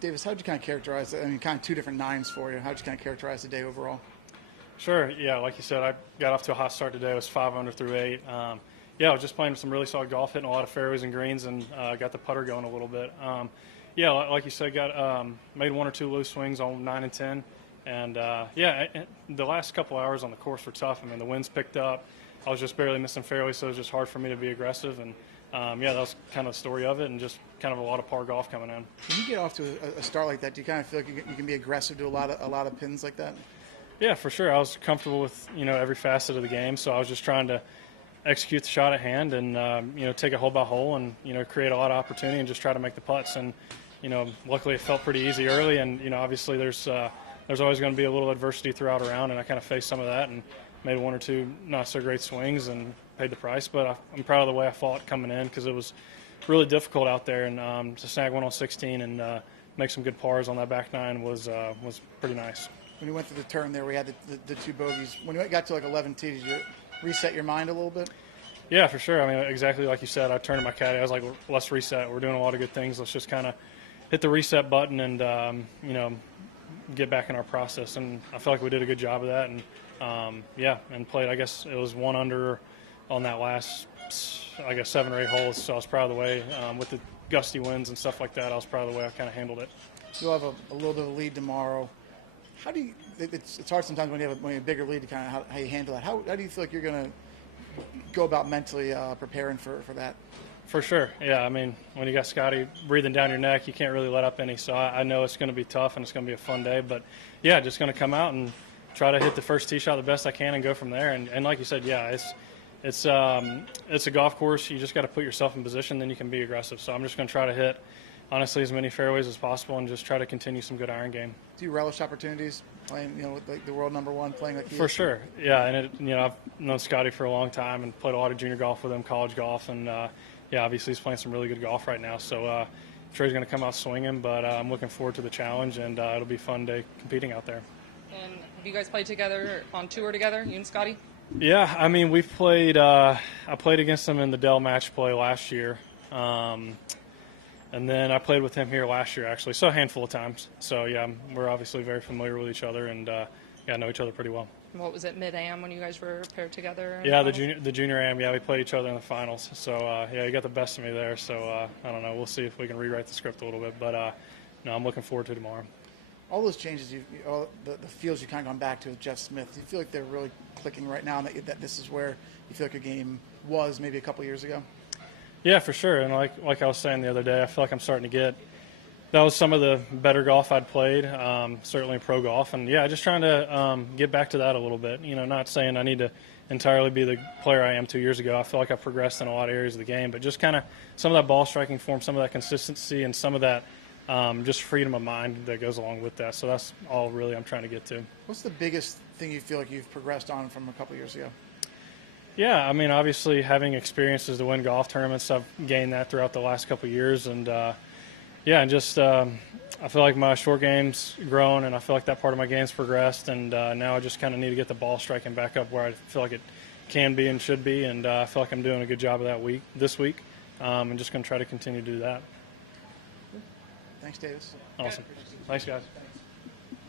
Davis, how would you kind of characterize it? I mean, kind of two different nines for you. How would you kind of characterize the day overall? Sure. Yeah, like you said, I got off to a hot start today. It was 5 under through 8. Yeah, I was just playing some really solid golf, hitting a lot of fairways and greens, and got the putter going a little bit. Yeah, like you said, got made 1 or 2 loose swings on 9 and 10, and yeah, the last couple hours on the course were tough. I mean, the winds picked up. I was just barely missing fairways, so it was just hard for me to be aggressive. And yeah, that was kind of the story of it, and just kind of a lot of par golf coming in. When you get off to a start like that, do you kind of feel like you can be aggressive to a lot of pins like that? Yeah, for sure. I was comfortable with every facet of the game, so I was just trying to execute the shot at hand and take it hole by hole and create a lot of opportunity and just try to make the putts. And luckily it felt pretty easy early, and obviously there's always going to be a little adversity throughout a round, and I kind of faced some of that and made 1 or 2 not so great swings and paid the price. But I'm proud of the way I fought coming in, because it was really difficult out there, and to snag 1 on 16 and make some good pars on that back 9 was pretty nice. When you went through the turn there, we had the 2 bogeys. When you got to like 11 tee, did you reset your mind a little bit? Yeah, for sure. I mean, exactly like you said, I turned to my caddy. I was like, let's reset. We're doing a lot of good things. Let's just kind of hit the reset button and, get back in our process. And I feel like we did a good job of that. And, yeah, and played, I guess it was 1 under on that last, 7 or 8 holes. So I was proud of the way, with the gusty winds and stuff like that, I was proud of the way I kind of handled it. You'll have a little bit of a lead tomorrow. How do you? It's hard sometimes when you have a bigger lead to kind of how you handle that. How do you feel like you're going to go about mentally preparing for that? For sure, yeah. I mean, when you got Scotty breathing down your neck, you can't really let up any. So I know it's going to be tough and it's going to be a fun day. But yeah, just going to come out and try to hit the first tee shot the best I can and go from there. And like you said, yeah, it's a golf course. You just got to put yourself in position, then you can be aggressive. So I'm just going to try to hit, honestly, as many fairways as possible and just try to continue some good iron game. Do you relish opportunities playing, with like the world #1, playing like he For is? sure, yeah. And I've known Scotty for a long time and played a lot of junior golf with him, college golf, and yeah, obviously he's playing some really good golf right now. So I'm sure he's going to come out swinging, but I'm looking forward to the challenge, and it'll be a fun day competing out there. And have you guys played together on tour together, you and Scotty? Yeah, I mean, we've played. I played against him in the Dell match play last year. And then I played with him here last year, actually, so a handful of times. So, yeah, we're obviously very familiar with each other and, yeah, know each other pretty well. What was it, mid-am when you guys were paired together? Yeah, the junior am, yeah, we played each other in the finals. So, yeah, you got the best of me there. So, I don't know. We'll see if we can rewrite the script a little bit. But, no, I'm looking forward to tomorrow. All those changes, all the feels you've kind of gone back to with Jeff Smith, do you feel like they're really clicking right now, and that this is where you feel like your game was maybe a couple years ago? Yeah, for sure. And like I was saying the other day, I feel like I'm starting to get – that was some of the better golf I'd played, certainly pro golf. And, yeah, just trying to get back to that a little bit. Not saying I need to entirely be the player I am 2 years ago. I feel like I've progressed in a lot of areas of the game. But just kind of some of that ball striking form, some of that consistency, and some of that just freedom of mind that goes along with that. So that's all really I'm trying to get to. What's the biggest thing you feel like you've progressed on from a couple years ago? Yeah, I mean, obviously having experiences to win golf tournaments, I've gained that throughout the last couple of years. And, yeah, and just I feel like my short game's grown, and I feel like that part of my game's progressed. And now I just kind of need to get the ball striking back up where I feel like it can be and should be. And I feel like I'm doing a good job of that this week. I'm just going to try to continue to do that. Thanks, Davis. Awesome. Thanks, guys.